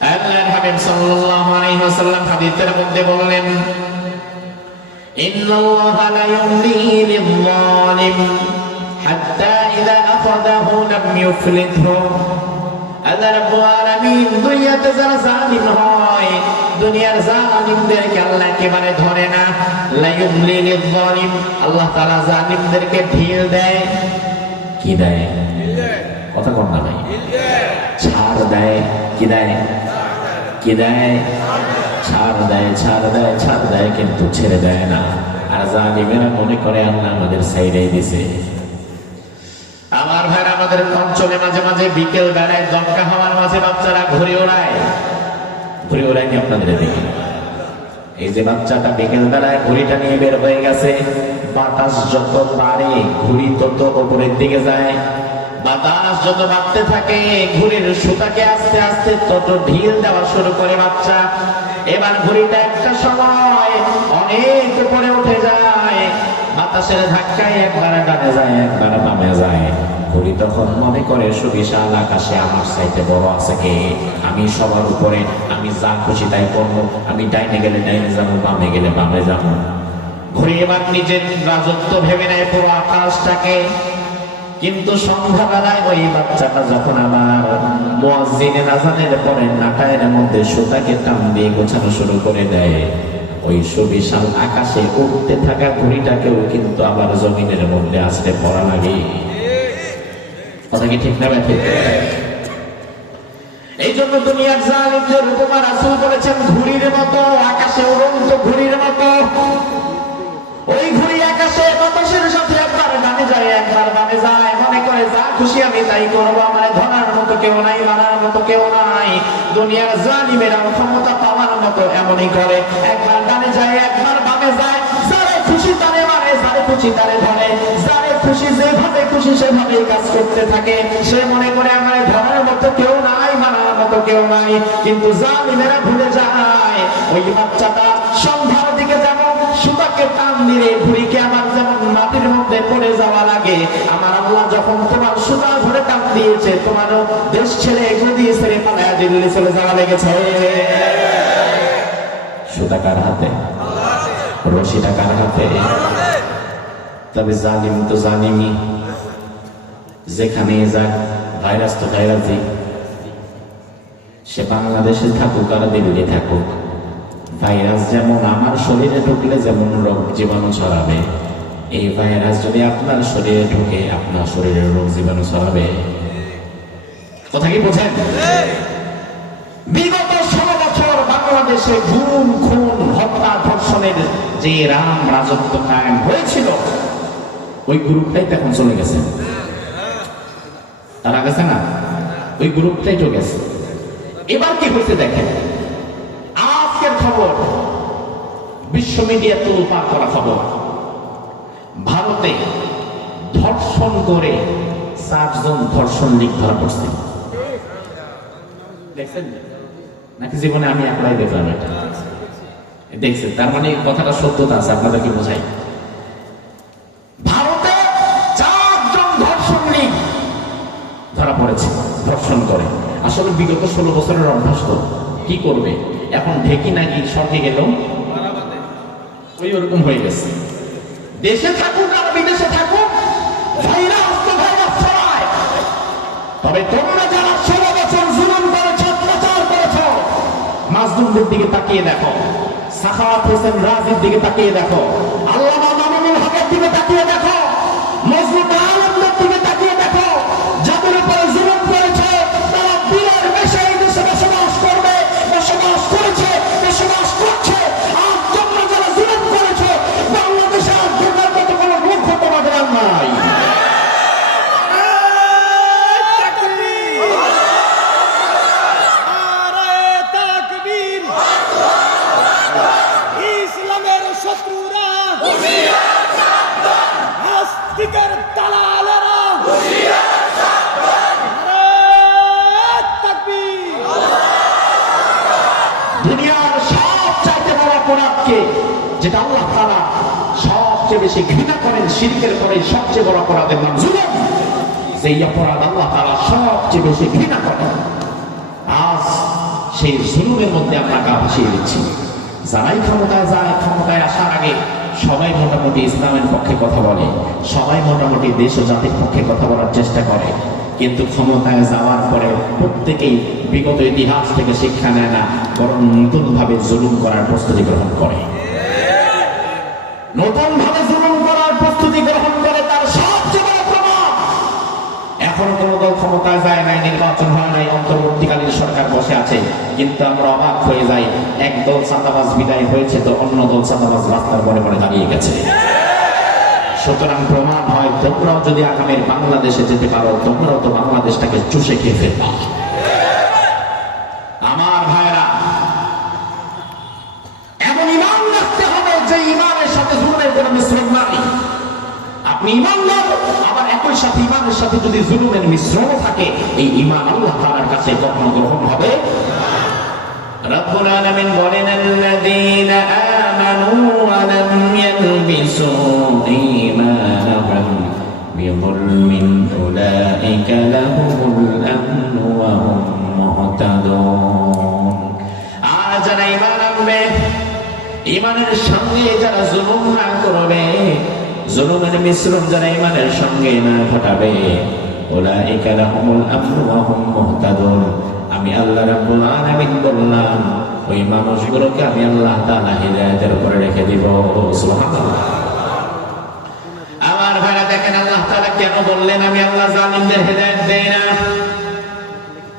আল্লাহর হাবিব সাল্লাল্লাহু আলাইহি ওয়াসাল্লাম হাদিসের মধ্যে বললেন, ইন্নাল্লাহা লা ইউমলি লিয-যালিম হাত্তা ইযা আখাযাহু লাম ইউফলিতহু। আল্লাহ রাব্বুল আলামিন দুনিয়াতে যারা জালিম হয়, দুনিয়ার জালিমদেরকে আল্লাহ একেবারে ধরে না। লা ইউমলি লিয-যালিম, আল্লাহ তাআলা জালিমদেরকে ঢিল দেয়। কি দেয়? কথা কম না ভাই। ছাড় দেয়। কি দেয়? কি দেয়? ছাড় দেয়, ছাড় দেয়, ছাড় দেয়, কিন্তু ছেড়ে দেয় না। আর জালিমেরা মনে করে আল্লাহ আমাদের সাইডে দিছে। আমার ভাইরা, আমাদের অঞ্চলে মাঝে মাঝে বিকেল বেলায় দমকা হওয়ার মাঝে বাচ্চারা ঘুরে ওড়ায়। ঘুরে ওড়ায় কি আপনাদের দেখি? এই যে বাচ্চাটা বিকেল বেলায় ঘুড়িটা নিয়ে বের হয়ে গেছে, বাতাস যত বাড়ে ঘুড়ি তত উপরের দিকে যায়। বাতাস যত বাড়তে থাকে, ঘুড়ির সুতাকে আস্তে আস্তে তত ঢিল দেওয়া শুরু করে বাচ্চা। এবার ঘুড়িটা একটা সময় অনেক উপরে উঠে যায়, বাতাসের ধাক্কায় একবার ডানে যায়, একবার বামে যায়। ঘুড়ি তখন মনে করে সুবিশাল আকাশে আমার চাইতে বড় আছে কে? আমি সবার উপরে, আমি যা খুশি তাই করবো। আমি ডাইনে গেলে ডাইনে যাবো, বামে গেলে বামে যাবো। ঘুড়ি এবার নিজের রাজত্ব ভেবে নেয় পুরো আকাশটাকে। কিন্তু সন্ধ্যাবেলায় ওই বাচ্চাটা যখন আবার মুয়াজ্জিনের আযানের পরে নাটায়ের মধ্যে সুতাকে টান দিয়ে গোছানো শুরু করে দেয়, ওই সুবিশাল আকাশে উঠতে থাকা ঘুড়িটাকেও কিন্তু আবার জমিনের মধ্যে আছড়ে পড়া লাগে। কথা কি ঠিক না ব্যাঠে? এই জন্য দুনিয়ার জালিমদের উপমা রাসূল বলেছেন ঘুড়ির মতো, আকাশে উড়ন্ত ঘুড়ির মতো। ওই ঘুড়ি আকাশে বাতাসের সাথে একবার ডানে যায়, একবার বামে যায়। মনে করে যা খুশি আমি তাই করবো, আমার ধরার মতো কেউ নাই, মারার মতো কেউ নাই। দুনিয়ার জালিমেরা ক্ষমতা পাওয়ার মতো এমনই করে, একবার ডানে যায়, একবার বামে যায়। যারে খুশি তারে মারে, যারে খুশি তারে ধরে, যারে খুশি যেভাবে খুশি সেভাবে কাজ করতে থাকে। সে মনে করে আমার ধরার মতো কেউ নাই, মারার মতো কেউ নাই। কিন্তু জালিমেরা ভুলে যায় ওই বাচ্চাটা সন্ধ্যার দিকে যেমন সুতাকে টান দিলে ঘুড়িকে আমার যেমন মাটির মধ্যে পড়ে যাওয়া লাগে, আমার আল্লাহ যখন তোমার সুতা ধরে টান দিয়েছে, তোমারও দেশ ছেড়ে নদী ছেড়ে পালায়া দিল্লি চলে যাওয়া লেগেছে। সুতা কার হাতে? রশিটা কার হাতে? তবে জালিম তো জালিমই, যেখানে যাক ভাইরাস তো ভাইরাসই। সে বাংলাদেশে থাকুক আর দিল্লি থাকুক, ভাইরাস যেমন আমার শরীরে ঢুকলে যেমন রোগ জীবাণু ছড়াবে, এই ভাইরাস যদি আপনার শরীরে ঢুকে আপনার শরীরে রোগ জীবাণু ছড়াবে। কথা কি বোঝেন? বিগত 16 বছর বাংলাদেশে গুম, খুন, হত্যা, ধর্ষণের যে রাজত্ব কায়েম হয়েছিল, ওই গ্রুপটাই তো এখন চলে গেছে। তারা গেছে না? ওই গ্রুপটাই তো গেছে। এবার কি হয়েছে দেখেন, আজকের খবর, বিশ্ব মিডিয়া তোলপাড় করা খবর, ভারতে ধর্ষণ করে 7 জন ধর্ষণ লিগ ধরা পড়ছে। দেখছেন নাকি? জীবনে আমি একলাই দেখলাম এটা। দেখছেন? তার মানে কথাটা সত্যতা আছে, আপনাদেরকে বোঝাই। ভারতে 4 জন ধর্ষণ লিগ ধরা পড়েছে, ধর্ষণ করে। আসলে বিগত 16 বছরের অভ্যাস তো কি করবে, এখন ঢেকি নাকি স্বর্গে গেল, ওই ওরকম হয়ে গেছে। দেশে থাকুক আর বিদেশে থাকুক, ভাইরাস তো ভাইরাস ছড়ায়। তবে তোমরা যারা 16 বছর জুলুম করেছ, অত্যাচার করেছ, মাজলুমদের দিকে তাকিয়ে দেখো, সাখাওয়াত হোসেন রাজীর দিকে তাকিয়ে দেখো, আল্লামা মামুনুল হকের দিকে তাকিয়ে দেখো, মজলুম আলমদের দিকে তাকিয়ে দেখো। যাদের উপরে জুলুম করেছ তারা বীরের বেশে এই দেশে বসবাস করবে, বসবাস করেছে, বসবাস করছে। আর তোমরা যারা জুলুম করেছ, বাংলাদেশে আর দুর্গার মতো কোনো মূর্খ তোমাদের আর নাই। ইসলামের শত্রুরা, নাস্তিকের দালালেরা, দুনিয়ার সবচাইতে বড় অপরাধকে, যেটা আল্লাহ তাআলা সবচেয়ে বেশি ঘৃণা করেন, শিরকের পরে সবচেয়ে বড় অপরাধের নাম জুলুম। যেই অপরাধ আল্লাহ তাআলা সবচেয়ে বেশি ঘৃণা করেন, আজ সেই জুলুমের মধ্যে আমরা গা ভাসিয়ে দিচ্ছি। যারাই ক্ষমতায় যায়, ক্ষমতায় আসার আগে সবাই মোটামুটি ইসলামের পক্ষে কথা বলে, সবাই মোটামুটি দেশ ও জাতির পক্ষে কথা বলার চেষ্টা করে, কিন্তু ক্ষমতায় যাওয়ার পরে প্রত্যেকেই বিগত ইতিহাস থেকে শিক্ষা নেয় না, বরং নতুন ভাবে জুলুম করার প্রস্তুতি গ্রহণ করে, নতুন ভাবে জুলুম করার প্রস্তুতি গ্রহণ করে। তার সবচেয়ে বড় প্রমাণ, এখন কোন দল ক্ষমতায় যায় নাই, নির্বাচন হয় নাই, অন্তর্বর্তীকালীন সরকার বসে আছে, কিন্তু আমরা অবাক হয়ে যাই, এক দল চাঁদাবাজ বিদায় হয়েছে তো অন্য দল চাঁদাবাজ রাস্তার পরে পরে দাঁড়িয়ে গেছে। সুতরাং প্রমাণ হয়, তোমরাও যদি আগামীর বাংলাদেশে যেতে পারো, তোমরাও তো বাংলাদেশটাকে চুষে খেয়ে ফেলবা। আমার ভাইরা, এমন ইমান রাখতে হবে যে ইমানের সাথে জুলুমের কোনো মিশ্রণ নাই। আপনি ইমানদার, আবার একই সাথে ইমানের সাথে যদি জুলুমের মিশ্রণ থাকে, এই ইমান আল্লাহ তাআলার কাছে কখনো গ্রহণ হবে। রব্বুল আলামিন বলেন, আল্লাযীনা আমানু ওয়া লাম ইয়ালবিসু ঈমানাহুম বিযুলমিন উলাইকা লাহুমুল আমনু ওয়া হুম মুহতাদুন। আর যারা ঈমান আনবে, ঈমানের সঙ্গে যারা জুলুম না করবে, জুলুমের মিশ্রণ যারা ঈমানের সঙ্গে না ঘটাবে, উলাইকা লাহুমুল আমনু ওয়া হুম মুহতাদুন, আমি আল্লাহ রাব্বুল আলামিন বললাম ওই মানুষগুলোকে আমি আল্লাহ তাআলা হিদায়াতের উপরে রেখে দিব। সুবহানাল্লাহ। আমার ভাইরা দেখেন, আল্লাহ তাআলা কেন বললেন আমি আল্লাহ জালিমদের হিদায়াত দেই না?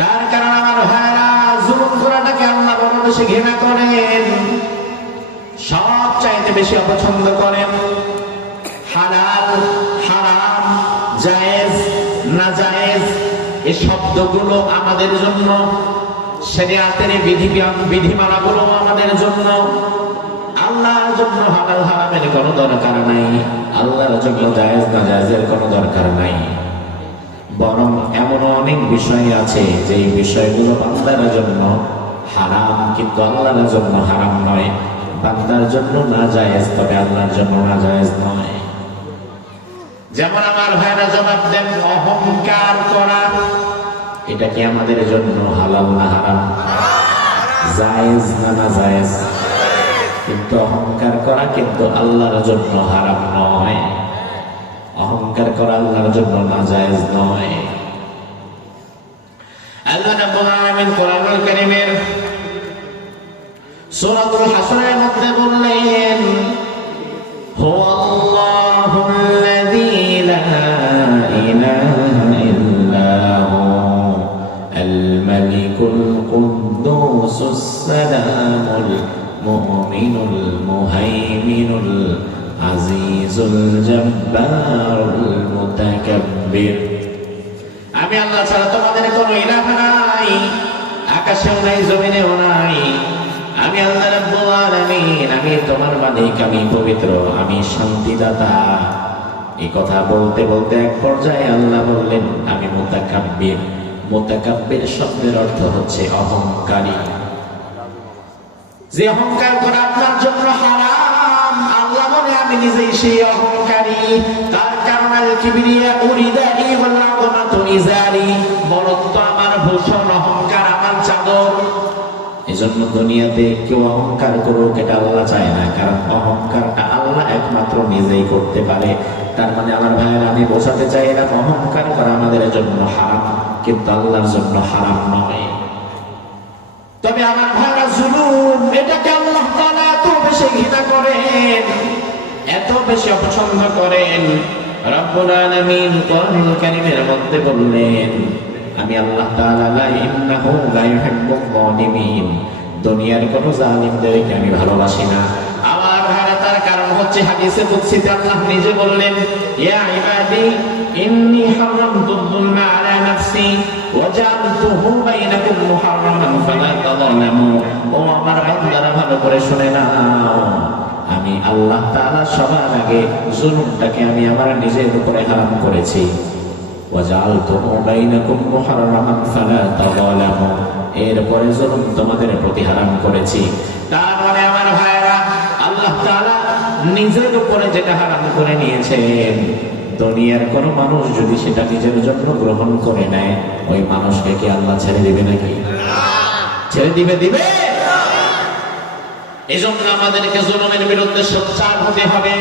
তার কারণ আমার ভাইরা, জুলুম করাটাকে আল্লাহ বড় বেশি ঘৃণা করেন, সব চাইতে বেশি অপছন্দ করেন। হালাল, হারাম, জায়েজ, নাজায়েজ, এই শব্দগুলো আমাদের জন্য, শরিয়াতের বিধিমালাগুলো আমাদের জন্য। আল্লাহর জন্য হালাল হারামের কোনো দরকার নাই, আল্লাহর জন্য জায়েজ নাজায়েজের কোনো দরকার নাই। বরং এমন অনেক বিষয় আছে যে বিষয়গুলো বান্দার জন্য হারাম, কিন্তু আল্লাহর জন্য হারাম নয়, বান্দার জন্য নাজায়েজ, তবে আল্লাহর জন্য নাজায়েজ নয়। যেমন আমার ভাইরা জবাব দেন, অহংকার করা এটা কি আমাদের জন্য হালাল না হারাম? জায়েজ না নাজায়েজ? কিন্তু অহংকার করা কিন্তু আল্লাহর জন্য হারাম নয়, অহংকার করা আল্লাহর জন্য নাজায়েজ নয়। আল্লাহ রাব্বুল আলামিন কোরআনুল কারীমের সূরাতুল হাসরের মধ্যে বললেন, হুয়াল্লাহুল্লাযী লা ইলাহা ইল্লা হু আল মালিকুল কুদ্দুসুস সালামুল মুমিনুল মুহাইমিনুল আজিজুল জব্বারুল মুতাকাব্বির। আমি আল্লাহ ছাড়া তোমাদের কোনো ইলাহ নাই, আকাশেও নাই, জমিনেও নাই। আমি আল্লাহ রাব্বুল আলামিন, আমি তোমার মালিক, আমি পবিত্র, আমি শান্তিদাতা। এই কথা বলতে বলতে এক পর্যায়ে আল্লাহ বললেন, আমি মুতাকাব্বির। মুতাকাব্বির শব্দের অর্থ হচ্ছে অহংকারী। যে অহংকার করা আপনার জন্য হারাম, আল্লাহ বলে আমি নিজেই সেই অহংকারী। তার কারণে কিবরিয়া উরিদাই ওয়াল আযমাতু ইজারি, বড়ত্ব আমার ভূষণ, অহংকার আমার চাদর। এজন্য দুনিয়াতে কেউ অহংকার করুক, এটা আল্লাহ চায় না, কারণ অহংকারটা আল্লাহ একমাত্র নিজেই করতে পারে। তার মানে আমার ভাইয়ের, আমি বোঝাতে চাই এরা অহংকার করা আমাদের জন্য হারাম, কিন্তু আল্লাহর জন্য হারাম নয়। তবে আমার ভাইরা, জুলুম এটাকে আল্লাহ তাআলা এত বেশি ঘৃণা করেন, এত বেশি অপছন্দ করেন, রব্বুল আলামিন কোরআনুল কারীমের মধ্যে বললেন, আমি আল্লাহ তাআলা লা ইন্নাহু লা ইউহিব্বুল যালিমিন, দুনিয়ার কোন জালিমদেরকে আমি ভালোবাসি না। আমার ভাইরা, তার কারণ হচ্ছে হাদিসে কুদসিতে আল্লাহ নিজে বললেন, ইয়া ইবাদি ইন্নী হারামতু যুলমা আলা নাফসি ওয়া জাআলতুহু বাইনাকুম মুহাররামান ফালা তাযালামু। ও আমার বান্দারা, ভালো করে শুনে নাও, আমি আল্লাহ তাআলা সবার আগে জুলুমটাকে আমি আমার নিজের উপরে হারাম করেছি। ওয়া জাআলতুহু বাইনাকুম মুহাররামান ফালা তাযালামু, এরপরে জুলুম তোমাদের প্রতি হারাম করেছি। তার মানে আমার ভাইরা, আল্লাহ তাআলা নিজের উপরে যেটা হারাম করে নিয়েছেন, দুনিয়ার কোন মানুষ যদি সেটা নিজের জন্য গ্রহণ করে নেয়, ওই মানুষকে কি আল্লাহ ছেড়ে দিবে নাকি? ছেড়ে দিবে। এজন্য আমাদেরকে জুলুমের বিরুদ্ধে সোচ্চার হতে হবে,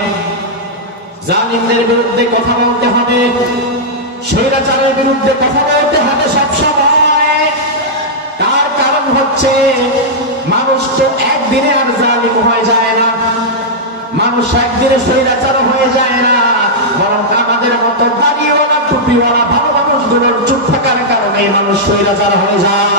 জালিমদের বিরুদ্ধে কথা বলতে হবে, স্বৈরাচারের বিরুদ্ধে কথা বলতে হবে সব সময়। তার কারণ হচ্ছে মানুষ তো একদিনে আর জালিম হয়ে যায় না, মানুষ একদিনে স্বৈরাচার হয়ে যায় না, বরং আমাদের মতো দাড়িওয়ালা টুপিওয়ালা ভালো মানুষগুলোর চুপ থাকার কারণে মানুষ স্বৈরাচার হয়ে যায়।